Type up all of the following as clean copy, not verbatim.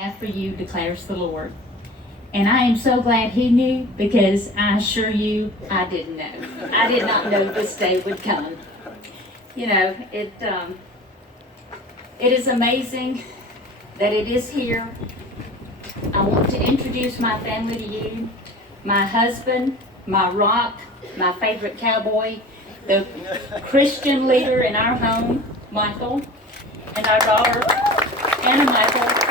after you, declares the Lord. And I am so glad he knew, because I assure you, I didn't know. I did not know this day would come. You know, it is amazing that it is here. I want to introduce my family to you. My husband, my rock, my favorite cowboy, the Christian leader in our home, Michael, and our daughter, Anna Michael.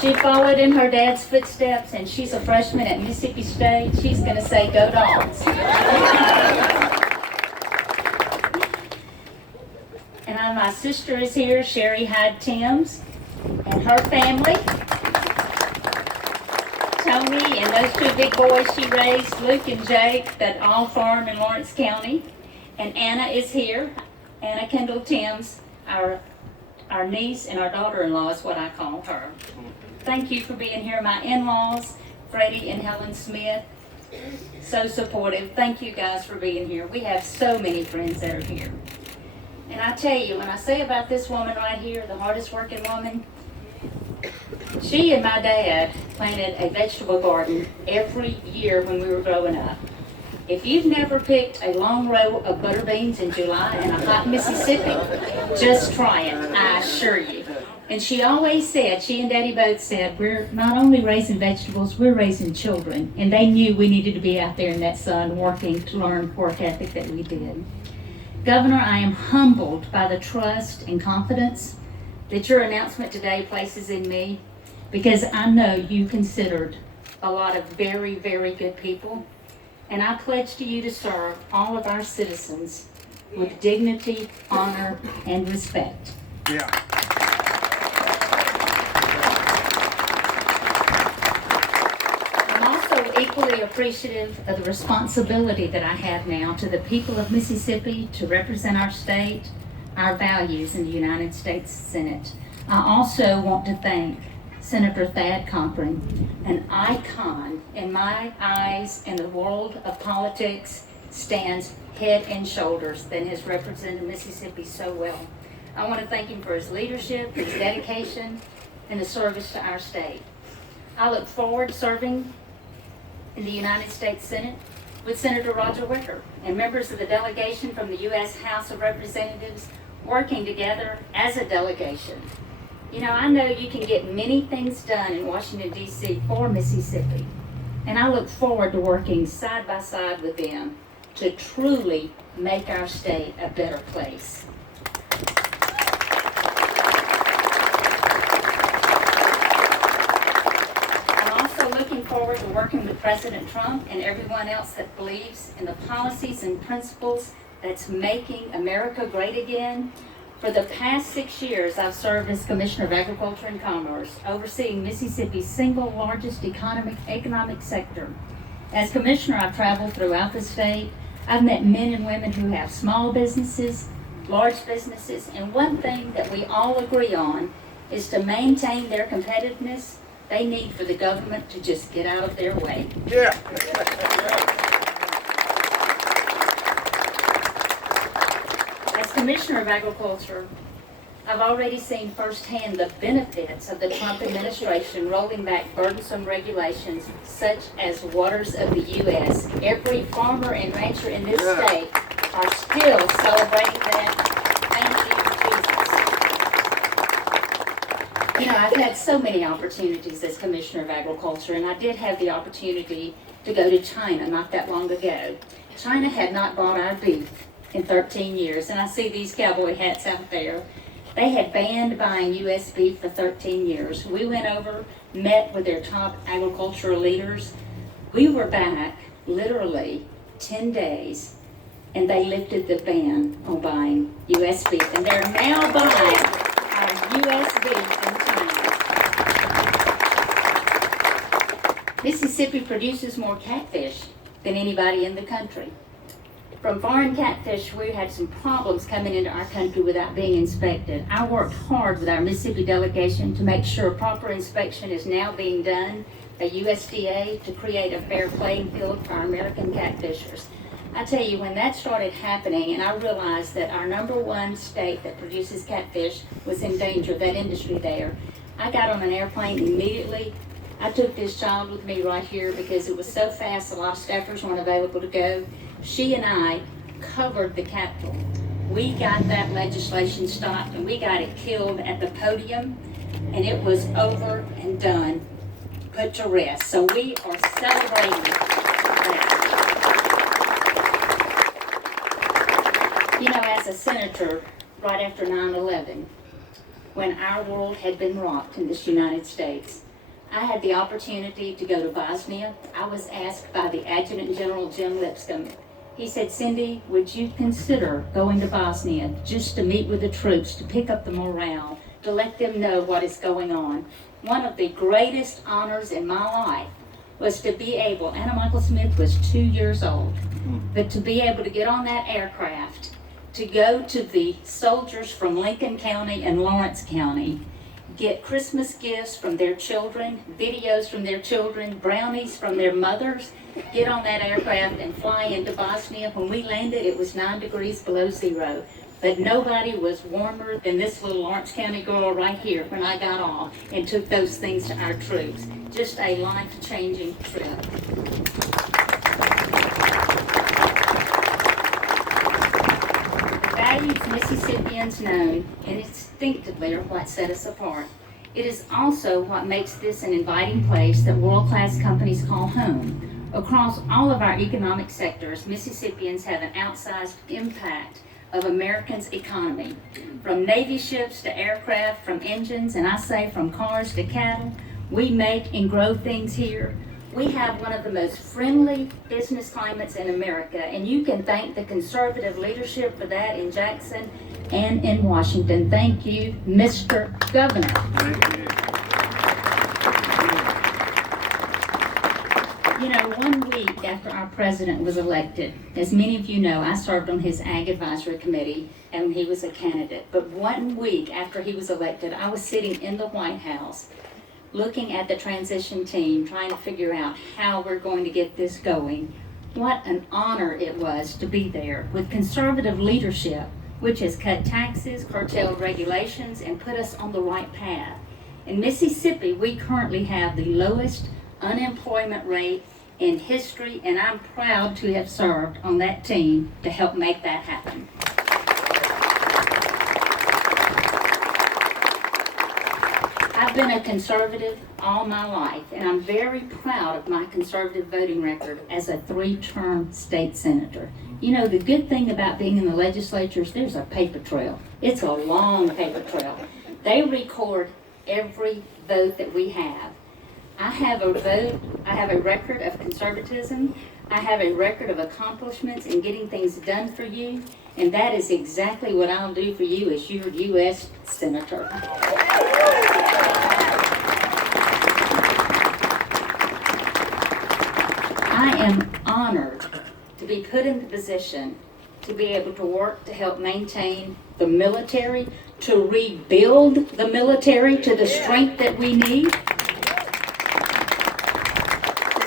She followed in her dad's footsteps, and she's a freshman at Mississippi State. She's going to say, "Go Dogs." And my sister is here, Sherry Hyde-Smith, and her family. Tony and those two big boys she raised, Luke and Jake, that all farm in Lawrence County. And Anna is here, Anna Kendall Timms, our niece and our daughter-in-law is what I call her. Thank you for being here. My in-laws, Freddie and Helen Smith, so supportive. Thank you guys for being here. We have so many friends that are here. And I tell you, when I say about this woman right here, the hardest working woman, she and my dad planted a vegetable garden every year when we were growing up. If you've never picked a long row of butter beans in July in a hot Mississippi, just try it, I assure you. And she always said, she and Daddy both said, we're not only raising vegetables, we're raising children. And they knew we needed to be out there in that sun working to learn work ethic that we did. Governor, I am humbled by the trust and confidence that your announcement today places in me, because I know you considered a lot of very, very good people. And I pledge to you to serve all of our citizens with dignity, honor, and respect. Yeah. I'm also equally appreciative of the responsibility that I have now to the people of Mississippi to represent our state, our values in the United States Senate. I also want to thank Senator Thad Cochran, an icon in my eyes in the world of politics, stands head and shoulders than has represented Mississippi so well. I want to thank him for his leadership, his dedication, and his service to our state. I look forward to serving in the United States Senate with Senator Roger Wicker and members of the delegation from the U.S. House of Representatives, working together as a delegation. You know, I know you can get many things done in Washington, D.C. for Mississippi, and I look forward to working side by side with them to truly make our state a better place. I'm also looking forward to working with President Trump and everyone else that believes in the policies and principles that's making America great again. For the past 6 years, I've served as Commissioner of Agriculture and Commerce, overseeing Mississippi's single largest economic sector. As Commissioner, I've traveled throughout the state. I've met men and women who have small businesses, large businesses, and one thing that we all agree on is to maintain their competitiveness. They need for the government to just get out of their way. Yeah. Commissioner of Agriculture, I've already seen firsthand the benefits of the Trump administration rolling back burdensome regulations such as Waters of the U.S. Every farmer and rancher in this state are still celebrating that. Thank you, Jesus. You know, I've had so many opportunities as Commissioner of Agriculture, and I did have the opportunity to go to China not that long ago. China had not bought our beef in 13 years, and I see these cowboy hats out there. They had banned buying U.S. beef for 13 years. We went over, met with their top agricultural leaders. We were back literally 10 days, and they lifted the ban on buying U.S. beef, and they're now buying our U.S. beef in China. Mississippi produces more catfish than anybody in the country. From foreign catfish, we had some problems coming into our country without being inspected. I worked hard with our Mississippi delegation to make sure proper inspection is now being done at USDA to create a fair playing field for our American catfishers. I tell you, when that started happening and I realized that our #1 state that produces catfish was in danger, that industry there, I got on an airplane immediately. I took this child with me right here because it was so fast, a lot of staffers weren't available to go. She and I covered the Capitol. We got that legislation stopped and we got it killed at the podium, and it was over and done, put to rest. So we are celebrating that. You know, as a senator, right after 9/11, when our world had been rocked in this United States, I had the opportunity to go to Bosnia. I was asked by the Adjutant General Jim Lipscomb. He said, Cindy, would you consider going to Bosnia just to meet with the troops, to pick up the morale, to let them know what is going on? One of the greatest honors in my life was to be able, Anna Michael Smith was 2 years old, but to be able to get on that aircraft, to go to the soldiers from Lincoln County and Lawrence County, get Christmas gifts from their children, videos from their children, brownies from their mothers, get on that aircraft and fly into Bosnia. When we landed, it was 9 degrees below zero, but nobody was warmer than this little Lawrence County girl right here when I got off and took those things to our troops. Just a life-changing trip. Values Mississippians know and instinctively are what set us apart. It is also what makes this an inviting place that world-class companies call home. Across all of our economic sectors, Mississippians have an outsized impact of Americans' economy. From Navy ships to aircraft, from engines, and I say from cars to cattle, we make and grow things here. We have one of the most friendly business climates in America, and you can thank the conservative leadership for that in Jackson and in Washington. Thank you, Mr. Governor. You know, 1 week after our president was elected, as many of you know, I served on his Ag Advisory Committee and he was a candidate. But 1 week after he was elected, I was sitting in the White House looking at the transition team, trying to figure out how we're going to get this going. What an honor it was to be there with conservative leadership, which has cut taxes, curtailed regulations, and put us on the right path. In Mississippi, we currently have the lowest unemployment rate in history, and I'm proud to have served on that team to help make that happen. I've been a conservative all my life, and I'm very proud of my conservative voting record as a 3-term state senator. You know, the good thing about being in the legislature is there's a paper trail. It's a long paper trail. They record every vote that we have. I have a record of conservatism. I have a record of accomplishments in getting things done for you, and that is exactly what I'll do for you as your U.S. Senator. I am honored to be put in the position to be able to work to help maintain the military, to rebuild the military to the strength that we need, to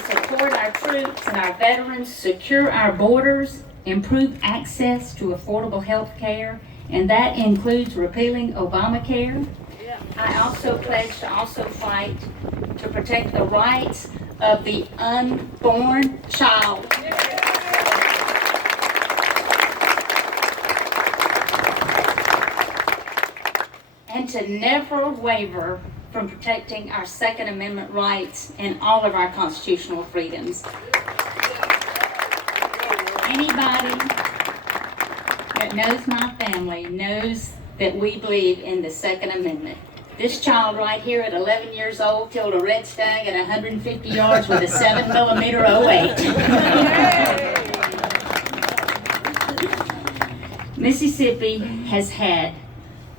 support our troops and our veterans, secure our borders, improve access to affordable health care, and that includes repealing Obamacare. I also pledge to also fight to protect the rights of the unborn child. And to never waver from protecting our Second Amendment rights and all of our constitutional freedoms. Anybody that knows my family knows that we believe in the Second Amendment. This child right here at 11 years old killed a red stag at 150 yards with a 7mm .08. Mississippi has had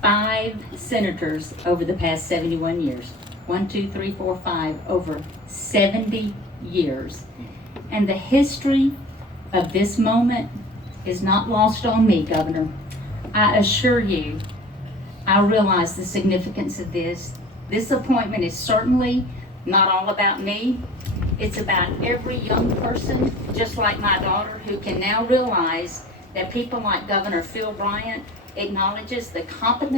5 senators over the past 71 years. 1, 2, 3, 4, 5, over 70 years. And the history of this moment is not lost on me, Governor. I assure you, I realize the significance of this. This appointment is certainly not all about me. It's about every young person, just like my daughter, who can now realize that people like Governor Phil Bryant acknowledges the competence